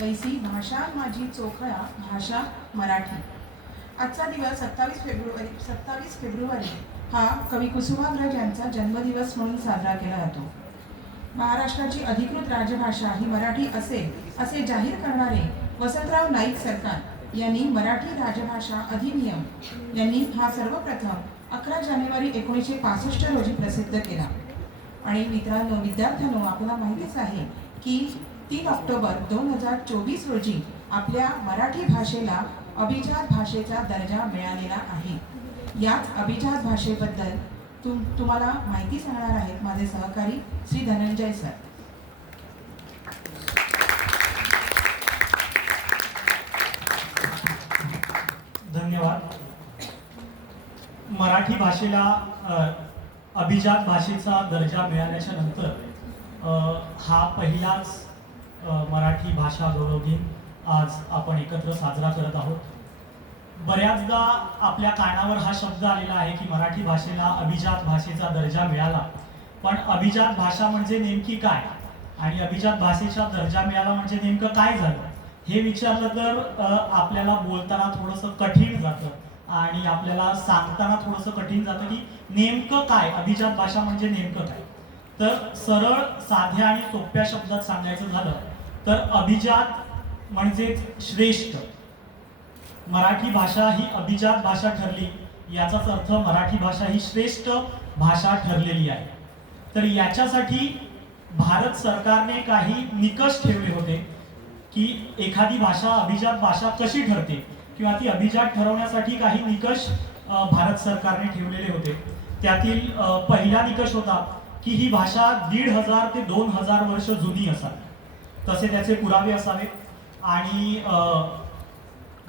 तैसी भाषा माझी चोखळा भाषा मराठी. आजचा दिवस सत्तावीस फेब्रुवारी सत्तावीस फेब्रुवारी हा कवी कुसुमाग्रज यांचा जन्मदिवस म्हणून साजरा केला जातो. महाराष्ट्राची अधिकृत राजभाषा ही मराठी असेल असे जाहीर करणारे वसंतराव नाईक सरकार यांनी मराठी राजभाषा अधिनियम यांनी हा सर्वप्रथम अकरा जानेवारी एकोणीसशे पासष्ट रोजी प्रसिद्ध केला. आणि मित्रांनो विद्यार्थ्यांनो आपल्याला माहितीच आहे की तीन ऑक्टोबर दोन हजार चोवीस रोजी आपल्या मराठी भाषेला अभिजात भाषेचा दर्जा मिळालेला आहे. याच अभिजात भाषेबद्दल तुम तुम्हाला माहिती सांगणार आहेत माझे सहकारी श्री धनंजय सर. धन्यवाद. मराठी भाषेला अभिजात भाषेचा दर्जा मिळाल्याच्या नंतर हा पहिलाच मराठी भाषा गौरव दिन आज आपण एकत्र साजरा करत आहोत. बऱ्याचदा आपल्या कानावर हा शब्द आलेला आहे की मराठी भाषेला अभिजात भाषेचा दर्जा मिळाला. पण अभिजात भाषा म्हणजे नेमकी काय? आणि अभिजात भाषेचा दर्जा मिळाला म्हणजे नेमकं काय झालं? हे विचारलं तर आपल्याला बोलताना थोडंसं कठीण जातं. आणि आपल्याला सांगताना थोडंसं कठीण जातं की नेमकं काय? अभिजात भाषा म्हणजे नेमकं काय? तर सरळ साध्या आणि सोप्या शब्दात सांगायचं झालं तर अभिजात म्हणजेच श्रेष्ठ. मराठी भाषा ही अभिजात भाषा ठरली. याचाच अर्थ मराठी भाषा ही श्रेष्ठ भाषा ठरलेली आहे. तर याच्यासाठी भारत सरकारने काही निकष ठेवले होते की एखादी भाषा अभिजात भाषा कशी ठरते किंवा ती अभिजात ठरवण्यासाठी काही निकष भारत सरकारने ठेवलेले होते. त्यातील पहिला निकष होता की ही भाषा दीड हजार ते दोन हजार वर्ष जुनी असावी. तसे त्याचे पुरावे असावेत. आणि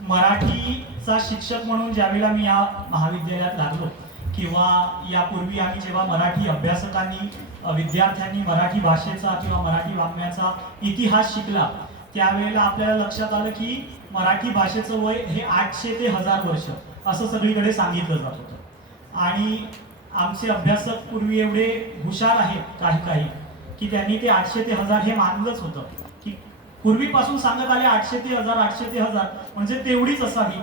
मराठीचा शिक्षक म्हणून ज्यावेळेला मी या महाविद्यालयात लागलो किंवा यापूर्वी आम्ही जेव्हा मराठी अभ्यासकांनी विद्यार्थ्यांनी मराठी भाषेचा किंवा मराठी वाङ्मयाचा इतिहास शिकला त्यावेळेला आपल्याला लक्षात आलं की मराठी भाषेचं वय हे आठशे ते हजार वर्ष असं सगळीकडे सांगितलं जात होतं. आणि आमचे अभ्यासक पूर्वी एवढे हुशार आहेत काही काही की त्यांनी ते आठशे ते हजार हे मानलंच होतं. पूर्वीपासून सांगत आले आठशे ते हजार आठशे ते हजार. म्हणजे तेवढीच असावी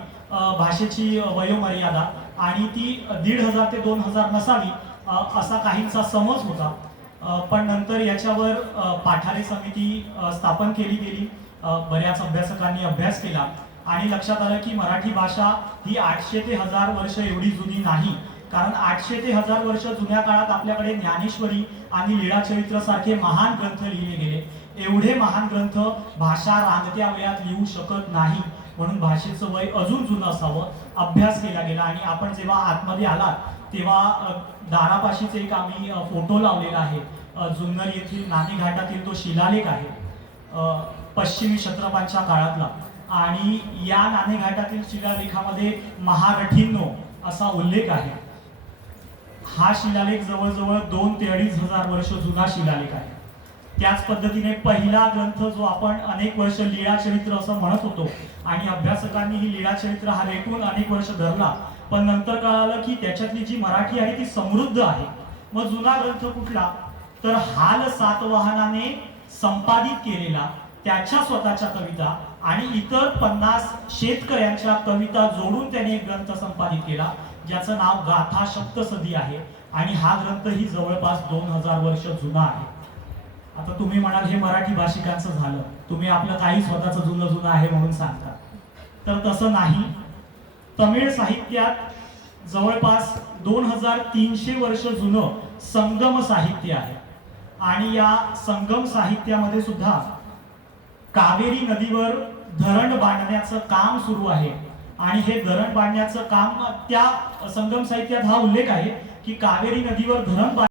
भाषेची वयोमर्यादा. आणि ती दीड हजार ते दोन हजार नसावी असा काहींचा समज होता. पण नंतर याच्यावर पाठारे समिती स्थापन केली गेली. बऱ्याच अभ्यासकांनी अभ्यास केला. आणि लक्षात आलं की मराठी भाषा ही आठशे ते हजार वर्ष एवढी जुनी नाही. कारण आठशे ते हजार वर्ष जुन्या काळात आपल्याकडे ज्ञानेश्वरी आणि लीळाचरित्र सारखे महान ग्रंथ लिहिले गेले. एवढे महान ग्रंथ भाषा रांगत्या वयात लिहू शकत नाही. म्हणून भाषेचं वय अजून जुनं असावं अभ्यास केला गेला. आणि आपण जेव्हा आतमध्ये आलात तेव्हा दारापाशीचे दारापाशीच एक आम्ही फोटो लावलेला आहे. जुन्नर येथील नाणेघाटातील तो शिलालेख आहे पश्चिमी क्षत्रपांच्या काळातला. आणि या नाणेघाटातील शिलालेखामध्ये महारठींनो असा उल्लेख आहे. हा शिलालेख जवळजवळ दोन ते अडीच हजार वर्ष जुना शिलालेख आहे. त्याच पद्धतीने पहिला ग्रंथ जो आपण अनेक वर्ष लीळाचरित्र असं म्हणत होतो आणि अभ्यासकांनी ही लीळाचरित्र हा रेटून अनेक वर्ष धरला पण नंतर कळालं की त्याच्यातली जी मराठी आहे ती समृद्ध आहे. मग जुना ग्रंथ कुठला? तर हाल सातवाहनाने संपादित केलेला त्याच्या स्वतःच्या कविता आणि इतर पन्नास शेतकऱ्यांच्या कविता जोडून त्याने एक ग्रंथ संपादित केला ज्याचं नाव गाथा सप्तसदी आहे. आणि हा ग्रंथ ही जवळपास दोन हजार वर्ष जुना आहे. आता तुम्ही म्हणाल हे मराठी भाषिकांचं झालं. तुम्ही आपलं काही स्वतःचं जुनं जुनं आहे म्हणून सांगता. तर तसं नाही. तमिळ साहित्यात जवळपास दोन हजार तीनशे वर्ष जुनं संगम साहित्य आहे. आणि या संगम साहित्यामध्ये सुद्धा कावेरी नदीवर धरण बांधण्याचं काम सुरू आहे. आणि हे धरण बांधण्याचं काम त्या संगम साहित्यात हा उल्लेख आहे की कावेरी नदीवर धरण बांध